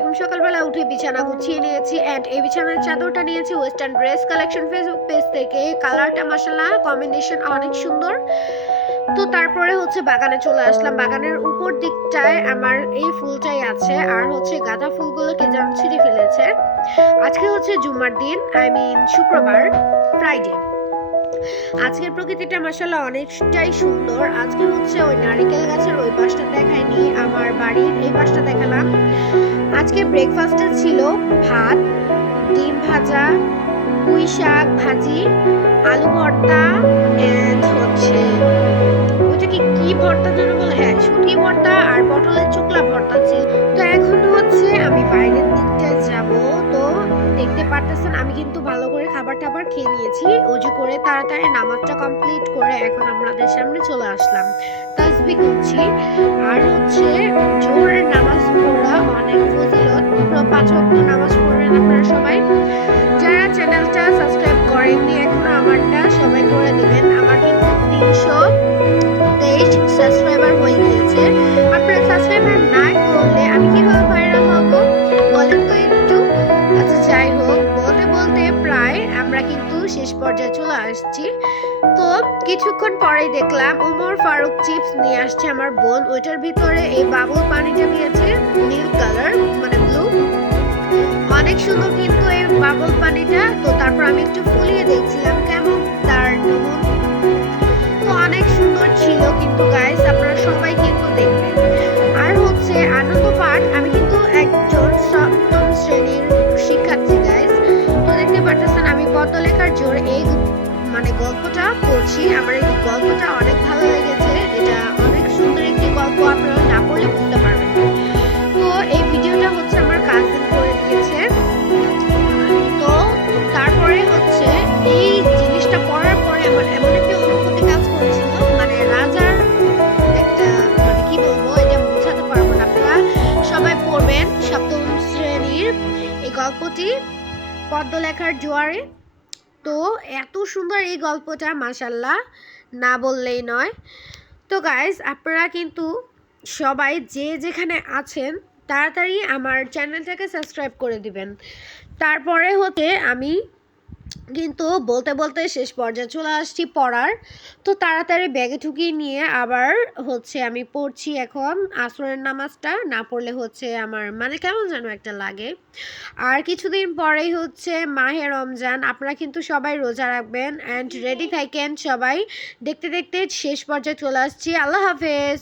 আলাইকুম। সকালবেলা উঠে বিছানা গুছিয়ে নিয়েছি এন্ড এই বিছানার চাদরটা নিয়েছি western dress collection Facebook page থেকে। কালারটা মাশাআল্লাহ কম্বিনেশন অনেক সুন্দর। তো তারপরে হচ্ছে বাগানে চলে আসলাম। বাগানের উপর দিকটায় আমার এই ফুলটাই আছে, আর হচ্ছে গাঁদা ফুলগুলো কে যেন ছিঁড়ে ফেলেছে। আজকে হচ্ছে জুম্মার দিন, আই মিন শুক্রবার, ফ্রাইডে। আজকের প্রকৃতিটা মাশাআল্লাহ অনেকটাই সুন্দর। আজকে হচ্ছে ওই নারিকেল গাছের ওই পাশটা দেখায়নি, আমার বাড়ির এই পাশটা দেখালাম। আজকে ব্রেকফাস্টে ছিল ভাত, ডিম ভাজা, পুঁই শাক ভাজি, আলু ভর্তা এন্ড হচ্ছে ওইটা কি ভর্তা যেন বলে, হ্যাঁ শুটকি ভর্তা আর পটলের চোকলা ভর্তা ছিল। তো এখন হচ্ছে আমি বাইরের দিকটায় যাব। তো দেখতে পারতেছেন আমি কিন্তু ভালো করে খাবার টাবার খেয়ে নিয়েছি, অজু করে তাড়াতাড়ি নামাজটা কমপ্লিট করে এখন আপনাদের সামনে চলে আসলাম। তাসবিহ করছি। আর হচ্ছে জোহরের নামাজ পড়া অনেক ফজিলত। পুরো 5 ওয়াক্ত নামাজ পড়বেন আপনারা সবাই। যারা চ্যানেলটা সাবস্ক্রাইব করেননি এখনো আমারটা সবাই করে দিবেন। আমার কিন্তু 323 সাবস্ক্রাইবার হয়ে গিয়েছে। আপনারা সাবস্ক্রাইবার না করলে আমি কিভাবে ভাইরাল হব বলেন তো একটু? আচ্ছা যাই হোক, বলতে বলতে প্রায় আমরা কিন্তু শেষ পর্যায়ে চলে আসছি। তো কিছুক্ষণ পরেই দেখলাম ওমর ফারুক চিপস নিয়ে আসছে আমার বোন। ওইটার ভিতরে এই বাবুল পানিটা দিয়েছে নীল কালার, মানে ব্লু। অনেক সুন্দর কিন্তু এই বাবল পানিটা। তো তারপর আমি একটু ফুলিয়ে দেখছিলাম কেমন তার নমুন। তো অনেক সুন্দর ছিল কিন্তু গাইস, আপনারা সবাই কিন্তু দেখবেন। আর হচ্ছে আনন্দ পাঠ, আমি কিন্তু একজন সপ্তম শ্রেণীর শিক্ষার্থী গাইস। তো দেখতে পারতেছেন আমি পদ্ম লেখার জোর এই মানে গল্পটা পড়ছি। আমার এই গল্পটা অনেক ভালো লেগেছে। এটা অনেক সুন্দর একটি গল্প, আপনারা না পড়লে বুঝতে পারবেন। তো এই ভিডিওটা হচ্ছে আমার কাজিন করে দিয়েছে। তো তারপরে হচ্ছে এই জিনিসটা পড়ার পরে আমার এমন একটা অনুভূতি কাজ করছিল, মানে রাজার একটা, মানে কি বলবো এটা বোঝাতে পারবো না। আপনারা সবাই পড়বেন সপ্তম শ্রেণীর এই গল্পটি, পদ্ম লেখার জোয়ারে। তো এত সুন্দর এই গল্পটা মাশাআল্লাহ, না বললেই নয়। তো গাইস আপনারা কিন্তু সবাই যে যেখানে আছেন তাড়াতাড়ি আমার চ্যানেলটাকে সাবস্ক্রাইব করে দিবেন। তারপরে হতে আমি কিন্তু বলতে বলতে শেষ পর্যায়ে চলে আসছি পড়ার। তো তাড়াতাড়ি ব্যাগে ঢুকিয়ে নিয়ে আবার হচ্ছে আমি পড়ছি এখন আসরের নামাজটা। না পড়লে হচ্ছে আমার মানে কেমন যেন একটা লাগে। আর কিছুদিন পরেই হচ্ছে মাহে রমজান, আপনারা কিন্তু সবাই রোজা রাখবেন অ্যান্ড রেডি থাকেন সবাই। দেখতে দেখতে শেষ পর্যায়ে চলে আসছি। আল্লাহ হাফেজ।